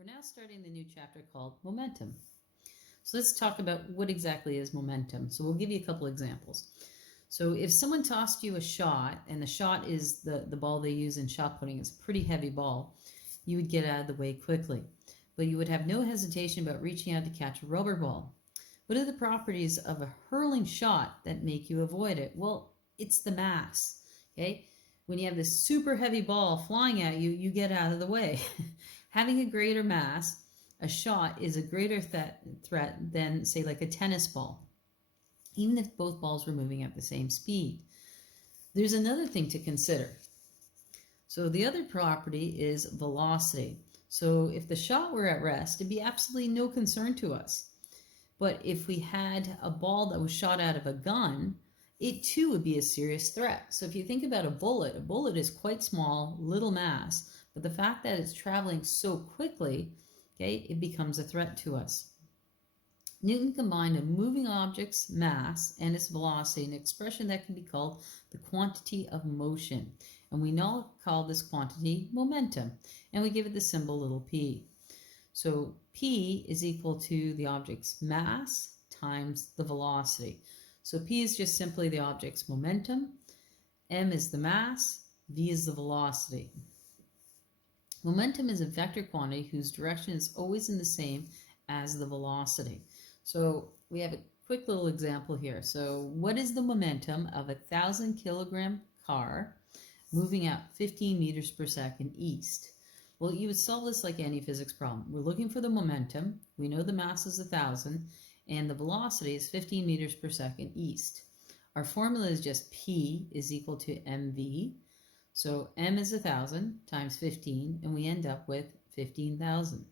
We're now starting the new chapter called Momentum. So let's talk about what exactly is momentum. So we'll give you a couple examples. So if someone tossed you a shot, and the shot is the ball they use in shot putting, it's a pretty heavy ball, you would get out of the way quickly. But you would have no hesitation about reaching out to catch a rubber ball. What are the properties of a hurling shot that make you avoid it? Well, it's the mass. Okay? When you have this super heavy ball flying at you, you get out of the way. Having a greater mass, a shot is a greater threat than, say, like a tennis ball, even if both balls were moving at the same speed. There's another thing to consider. So the other property is velocity. So if the shot were at rest, it'd be absolutely no concern to us. But if we had a ball that was shot out of a gun, it too would be a serious threat. So if you think about a bullet is quite small, little mass, but the fact that it's traveling so quickly, okay, it becomes a threat to us. Newton combined a moving object's mass and its velocity in an expression that can be called the quantity of motion. And we now call this quantity momentum, and we give it the symbol little p. So p is equal to the object's mass times the velocity. So p is just simply the object's momentum, m is the mass, v is the velocity. Momentum is a vector quantity whose direction is always in the same as the velocity. So we have a quick little example here. So what is the momentum of a 1,000-kilogram car moving at 15 meters per second east? Well, you would solve this like any physics problem. We're looking for the momentum. We know the mass is 1,000 and the velocity is 15 meters per second east. Our formula is just P is equal to mv. So m is 1,000 times 15, and we end up with 15,000.